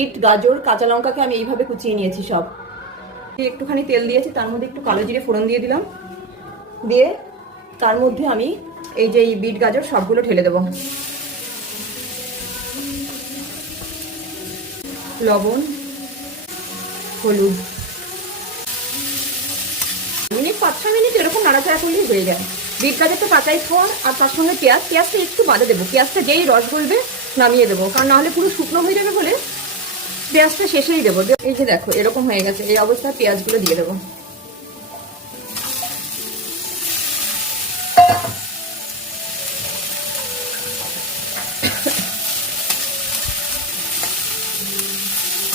Bit, গাজর, কাঁচা লঙ্কাকে আমি এইভাবে কুচিয়ে নিয়েছি সব। একটুখানি তেল দিয়েছি, তার মধ্যে একটু কালো জিরে ফোড়ন দিয়ে দিলাম, দিয়ে তার মধ্যে আমি এই যে এই বিট গাজর সবগুলো ঢেলে দেবো। লবণ, হলুদ, 5-6 মিনিট এরকম নাড়াচাড়া করলেই হয়ে যায়। বিট গাজরটা কাঁচাই খাওয়া, আর তার সঙ্গে পেঁয়াজটা একটু বাদে দেবো। পেঁয়াজটা যেই রস গলবে নামিয়ে দেবো, কারণ নাহলে পুরো শুকনো হয়ে যাবে বলে পেঁয়াজটা শেষেই দেবো। এই যে দেখো এরকম হয়ে গেছে, এই অবস্থায় পেঁয়াজগুলো দিয়ে দেবো।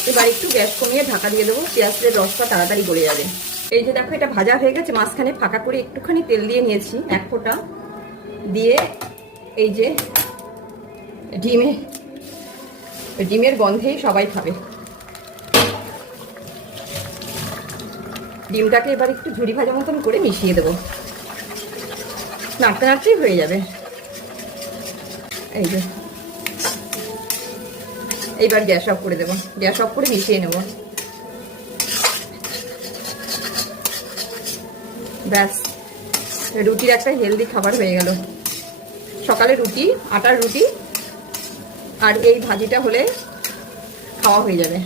এবার একটু গ্যাস কমিয়ে ঢাকা দিয়ে দেবো, পেঁয়াজের রসটা তাড়াতাড়ি গলে যাবে। এই যে দেখো এটা ভাজা হয়ে গেছে, মাঝখানে ফাঁকা করে একটুখানি তেল দিয়ে নিয়েছি, 1 ফোঁটা দিয়ে এই যে ডিমের গন্ধেই সবাই খাবে। ডিমটাকে এবার একটু ঝুরি ভাজা মতন করে মিশিয়ে দেবো, নাড়তে নাড়তেই হয়ে যাবে। এই যে এইবার গ্যাস অফ করে দেবো, গ্যাস অফ করে মিশিয়ে নেব। ব্যাস, রুটির একটা হেলদি খাবার হয়ে গেল। সকালে রুটি, আটার রুটি, আর এই ভাজিটা হলে খাওয়া হয়ে যাবে।